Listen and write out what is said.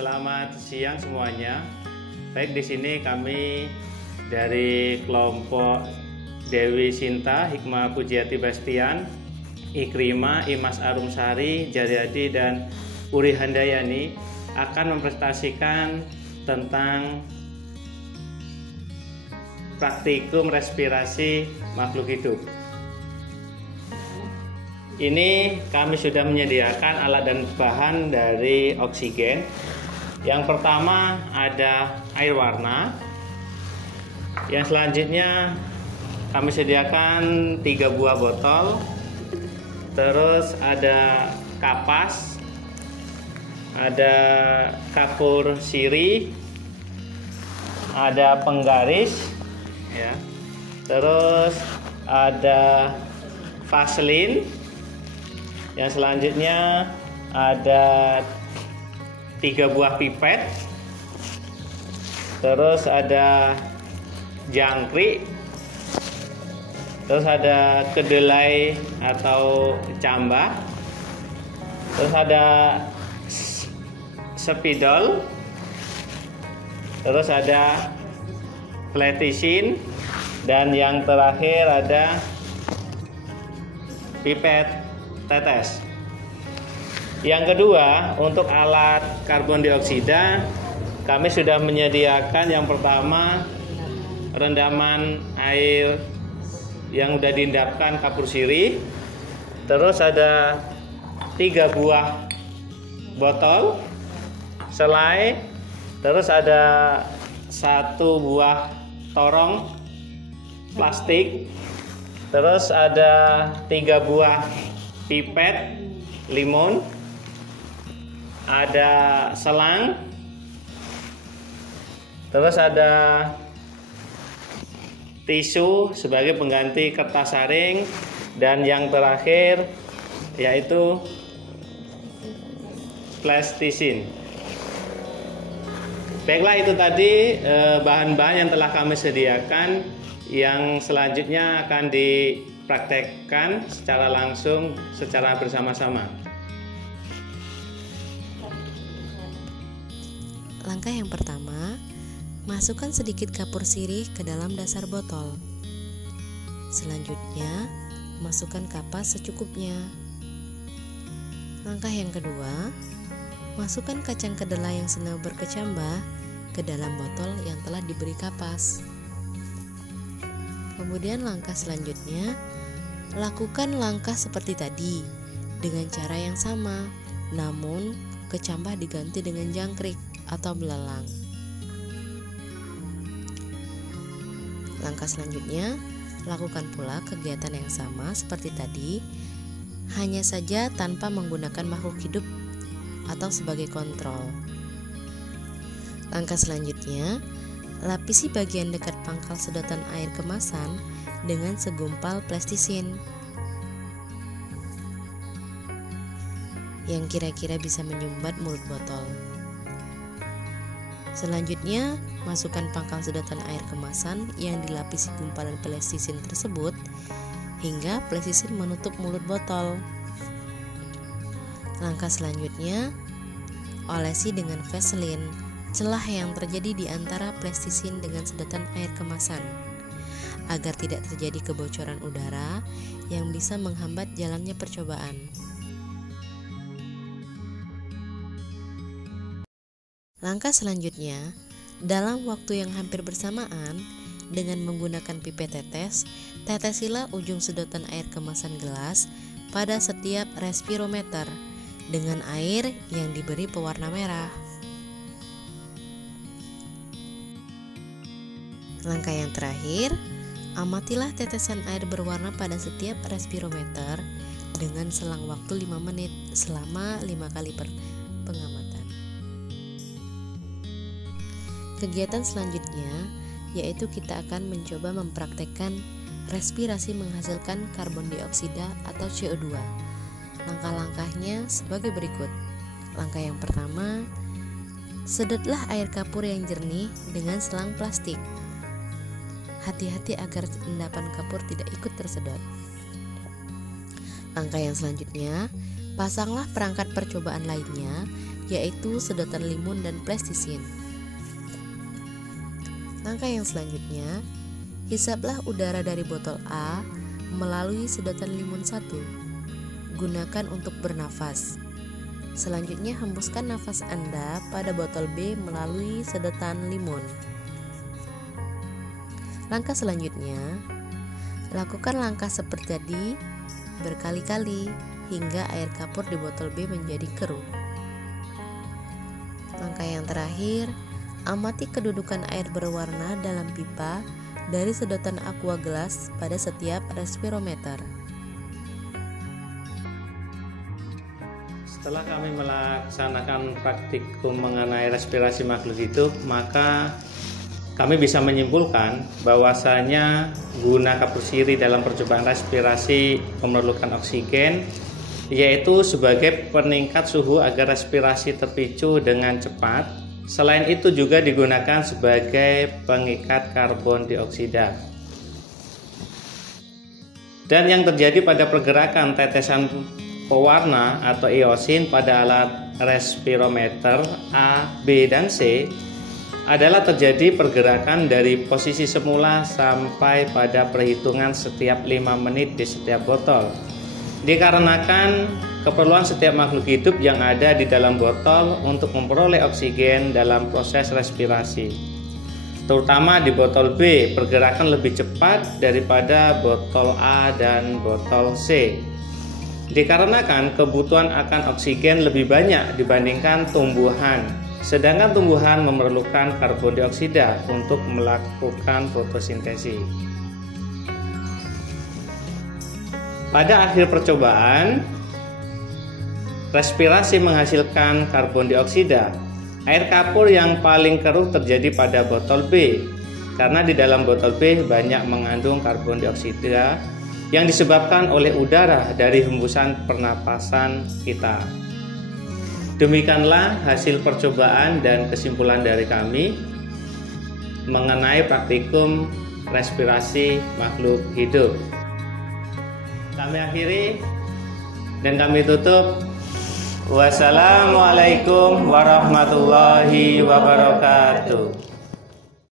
Selamat siang semuanya. Baik, di sini kami dari kelompok Dewi Sinta, Hikmah Pujiati Bastian, Ikrima, Imas Arumsari, Jaryadi, dan Uri Handayani akan mempresentasikan tentang praktikum respirasi makhluk hidup. Ini kami sudah menyediakan alat dan bahan dari oksigen. Yang pertama ada air warna. Yang selanjutnya kami sediakan 3 buah botol. Terus ada kapas, ada kapur sirih, ada penggaris, ya. Terus ada vaselin. Yang selanjutnya ada 3 buah pipet. Terus ada jangkrik. Terus ada kedelai atau cambah. Terus ada spidol. Terus ada pletisin. Dan yang terakhir ada pipet tetes. Yang kedua, untuk alat karbon dioksida, kami sudah menyediakan yang pertama rendaman air yang sudah diendapkan kapur sirih. Terus ada 3 buah botol selai. Terus ada 1 buah torong plastik. Terus ada 3 buah pipet limon, ada selang, terus ada tisu sebagai pengganti kertas saring, dan yang terakhir yaitu plestisin. Baiklah, itu tadi bahan-bahan yang telah kami sediakan. Yang selanjutnya akan dipraktekkan secara langsung, secara bersama-sama. Langkah yang pertama, masukkan sedikit kapur sirih ke dalam dasar botol. Selanjutnya, masukkan kapas secukupnya. Langkah yang kedua, masukkan kacang kedelai yang sedang berkecambah ke dalam botol yang telah diberi kapas. Kemudian langkah selanjutnya, lakukan langkah seperti tadi dengan cara yang sama, namun kecambah diganti dengan jangkrik atau belalang. Langkah selanjutnya, lakukan pula kegiatan yang sama seperti tadi, hanya saja tanpa menggunakan makhluk hidup atau sebagai kontrol. Langkah selanjutnya, lapisi bagian dekat pangkal sedotan air kemasan dengan segumpal plestisin yang kira-kira bisa menyumbat mulut botol. Selanjutnya, masukkan pangkal sedotan air kemasan yang dilapisi gumpalan plestisin tersebut hingga plestisin menutup mulut botol. Langkah selanjutnya, olesi dengan vaselin celah yang terjadi di antara plestisin dengan sedotan air kemasan agar tidak terjadi kebocoran udara yang bisa menghambat jalannya percobaan. Langkah selanjutnya, dalam waktu yang hampir bersamaan dengan menggunakan pipet tetes, tetesilah ujung sedotan air kemasan gelas pada setiap respirometer dengan air yang diberi pewarna merah. Langkah yang terakhir, amatilah tetesan air berwarna pada setiap respirometer dengan selang waktu 5 menit selama 5 kali pengamatan. Kegiatan selanjutnya yaitu kita akan mencoba mempraktekkan respirasi menghasilkan karbon dioksida atau CO2. Langkah-langkahnya sebagai berikut. Langkah yang pertama, sedotlah air kapur yang jernih dengan selang plastik. Hati-hati agar endapan kapur tidak ikut tersedot. Langkah yang selanjutnya, Pasanglah perangkat percobaan lainnya, yaitu sedotan limun dan plastisin. Langkah yang selanjutnya, hisaplah udara dari botol A melalui sedotan limun 1. Gunakan untuk bernafas. Selanjutnya hembuskan nafas Anda pada botol B melalui sedotan limun. Langkah selanjutnya, lakukan langkah seperti tadi berkali-kali hingga air kapur di botol B menjadi keruh. Langkah yang terakhir, amati kedudukan air berwarna dalam pipa dari sedotan aqua gelas pada setiap respirometer. Setelah kami melaksanakan praktikum mengenai respirasi makhluk hidup, maka kami bisa menyimpulkan bahwasanya guna kapur sirih dalam percobaan respirasi memerlukan oksigen, yaitu sebagai peningkat suhu agar respirasi terpicu dengan cepat. Selain itu juga digunakan sebagai pengikat karbon dioksida. Dan yang terjadi pada pergerakan tetesan pewarna atau iosin pada alat respirometer A, B, dan C adalah terjadi pergerakan dari posisi semula sampai pada perhitungan setiap 5 menit di setiap botol. Dikarenakan keperluan setiap makhluk hidup yang ada di dalam botol untuk memperoleh oksigen dalam proses respirasi. Terutama di botol B, pergerakan lebih cepat daripada botol A dan botol C. Dikarenakan kebutuhan akan oksigen lebih banyak dibandingkan tumbuhan, sedangkan tumbuhan memerlukan karbon dioksida untuk melakukan fotosintesis. Pada akhir percobaan, respirasi menghasilkan karbon dioksida. Air kapur yang paling keruh terjadi pada botol B, karena di dalam botol B banyak mengandung karbon dioksida yang disebabkan oleh udara dari hembusan pernapasan kita. Demikianlah hasil percobaan dan kesimpulan dari kami mengenai praktikum respirasi makhluk hidup. Kami akhiri dan kami tutup. Wassalamualaikum warahmatullahi wabarakatuh.